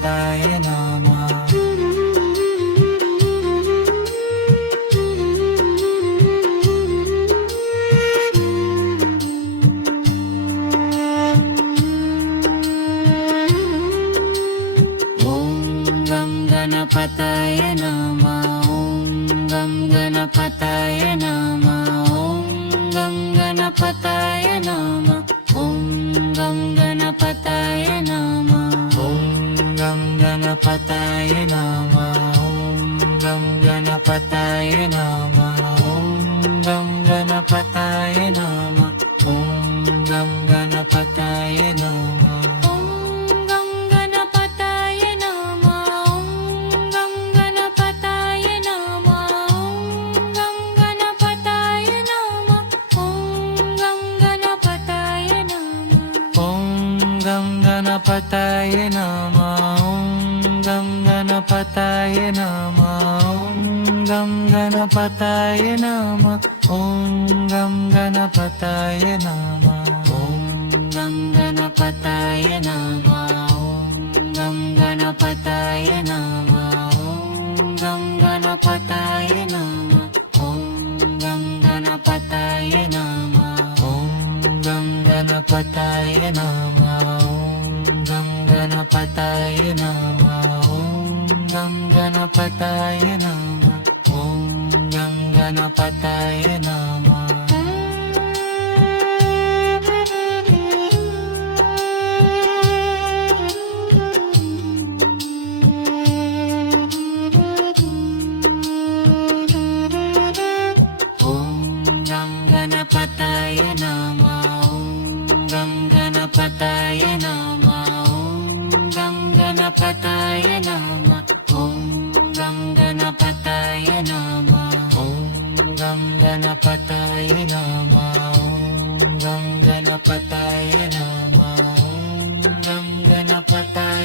गणपतये नमः गणपतये नमः ॐ गं गणपतये नमः ॐ गं गणपतये नमः ॐ गं गणपतये नमः ॐ गं गणपतये नमः ॐ गं गणपतये नमः ॐ गं गणपतये नमः ॐ गं गणपतये नमः गणपतये नमः ॐ गं गणपतये नमः ॐ गं गणपतये नमः ॐ गं गणपतये नमः ॐ गं गणपतये नमः ॐ गं गणपतये नमः ॐ गं गणपतये नमः ॐ गं गणपतये नमः ॐ गं गणपतये नमः ॐ गं गणपतये नमः ॐ गं गणपतये नमः ॐ गं गणपतये नमः गणपतये नमः ॐ गं गणपतये नमः ॐ गं गणपतये नमः ॐ गं गणपतये नमः ॐ गं गणपतये नमः ॐ गं गणपतये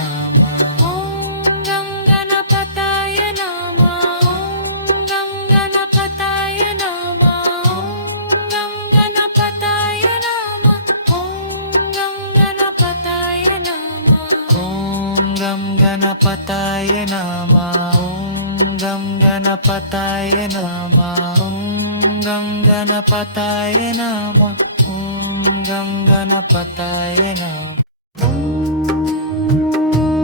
नमः ॐ गं गणपतये नमः ॐ गं गणपतये नमः गणपतये नमः ॐ गं गणपतये नमः ॐ गं गणपतये नमः ॐ गं गणपतये नमः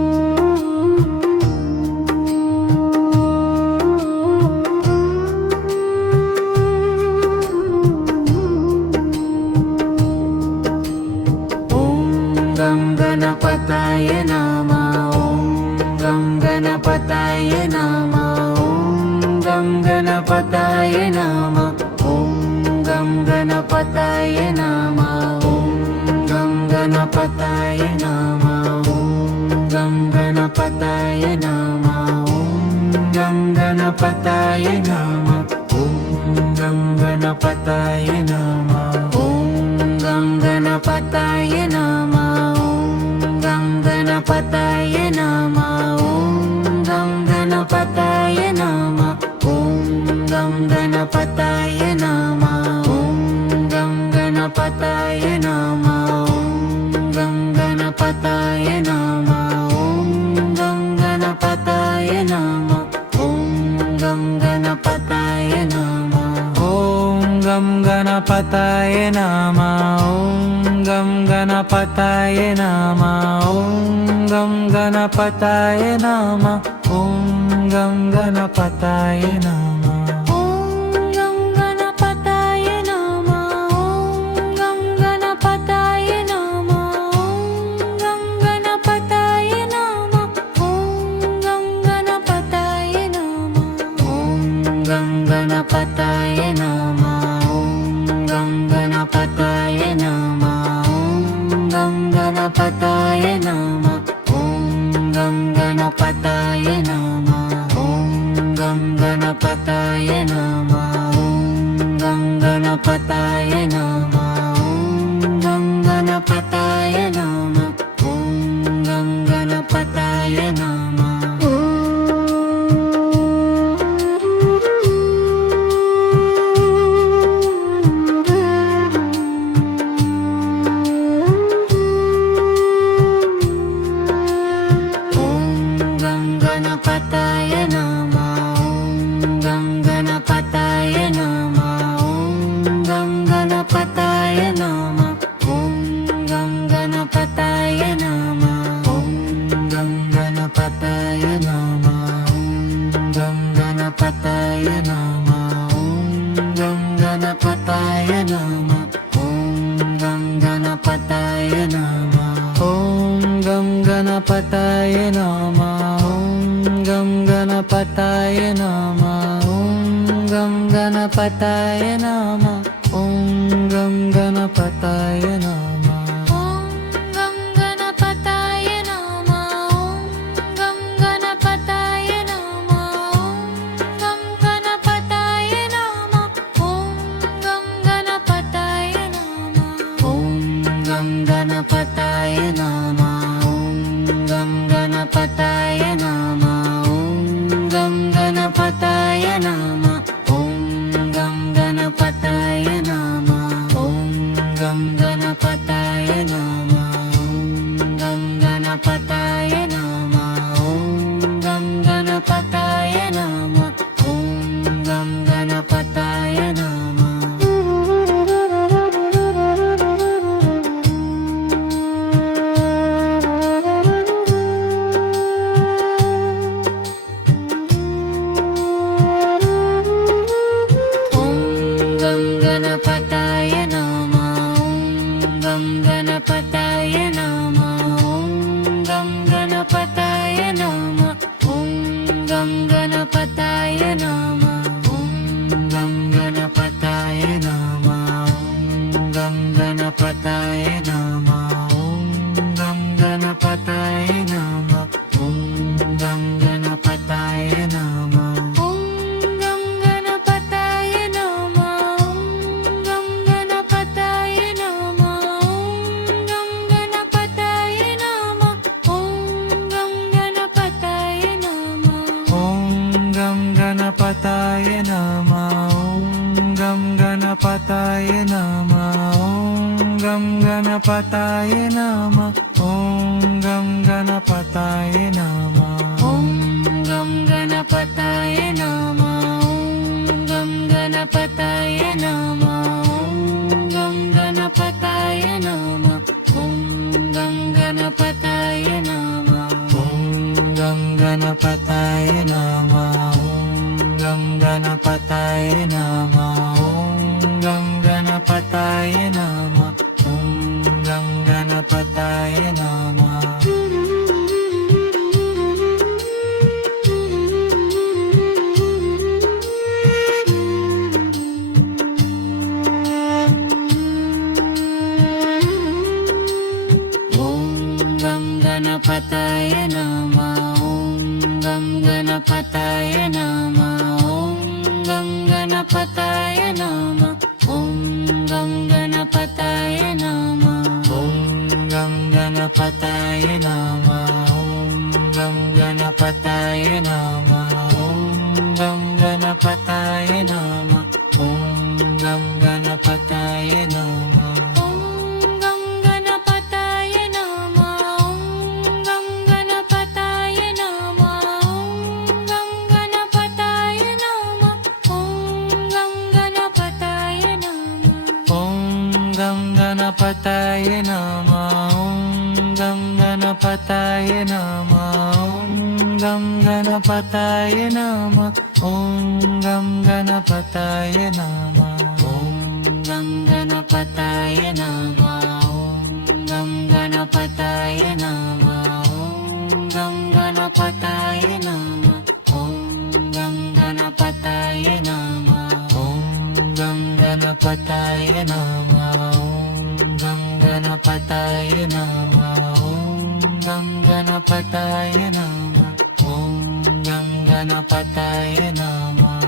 गणपतये नमः ॐ गं गणपतये नमः ॐ गं गणपतये नमः ॐ गं गणपतये नमः ॐ गं गणपतये नमः ॐ गं गणपतये नमः ॐ गं गणपतये नमः ॐ गं गणपतये नमः ॐ गं गणपतये नमः गणपतये नमः ॐ गं गणपतये नमः ॐ गं गणपतये नमः ॐ गं गणपतये नमः ॐ गं गणपतये नमः ॐ गं गणपतये नमः ॐ गं गणपतये नमः ॐ गं गणपतये नमः ॐ गं गणपतये नमः ॐ गं गणपतये नमः ॐ गं गणपतये नमः गणपतये नमः ॐ गं गणपतये नमः ॐ गं गणपतये नमः ॐ गं गणपतये नमः ॐ गं गणपतये नमः ॐ गं गणपतये नमः ॐ गं गणपतये नमः ॐ गं गणपतये नमः नमः ॐ गं गणपताय नमः ॐ गं गणपताय नमः ॐ गं गणपताय नमः ॐ गं गणपताय नमः ॐ गं गणपताय नमः ॐ गं गणपताय नमः गणपताय नमः ॐ गं गणपताय नमः ॐ गं गणपताय नमः ॐ गं गणपताय नमः ॐ गं गणपताय नमः ॐ गं गणपताय नमः ॐ गं गणपताय नमः ॐ गं गणपताय नमः गणपताय नमः ॐ गं गणपताय नमः ॐ गं गणपताय नमः ॐ गं गणपताय नमः ॐ गं गणपताय नमः ॐ गं गणपताय नमः ॐ गं गणपताय नमः ॐ गं गणपताय नमः गणपताय नमः ॐ गं गणपताय नमः ॐ गं गणपताय नमः ॐ गं गणपताय नमः ॐ गं गणपताय नमः ॐ गं गणपताय नमः ॐ गं गणपताय नमः ॐ गं गणपताय नमः ॐ गं गणपताय नमः ॐ गं गणपताय नमः ॐ गं गणपताय नमः ॐ गं गणपताय नमः गणपताय नमः ॐ गं गणपताय नमः ॐ गं गणपताय नमः ॐ गं गणपताय नमः ॐ गं गणपताय नमः ॐ गं गणपताय नमः ॐ गं गणपताय नमः ॐ गं गणपताय नमः गणपताय नमः ॐ गं गणपताय नमः ॐ गं गणपताय नमः ॐ गं गणपताय नमः ॐ गं गणपताय नमः ॐ गं गणपताय नमः ॐ गं गणपताय नमः ॐ गं गणपताय नमः ॐ गं गणपताय नमः ॐ गं गणपताय नमः ॐ गं गणपताय नमः ॐ गं गणपताय नमः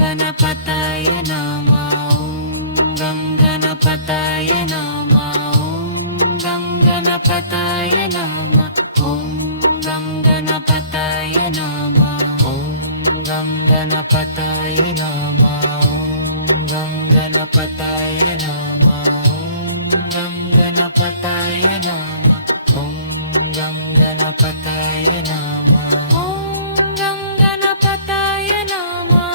गणपताय नमः ॐ गं गणपताय नमः ॐ गं गणपताय नमः ॐ गं गणपताय नमः ॐ गं गणपताय नमः ॐ गं गणपताय नमः ॐ गं गणपताय नमः ॐ गं गणपताय नमः ॐ गं गणपताय नमः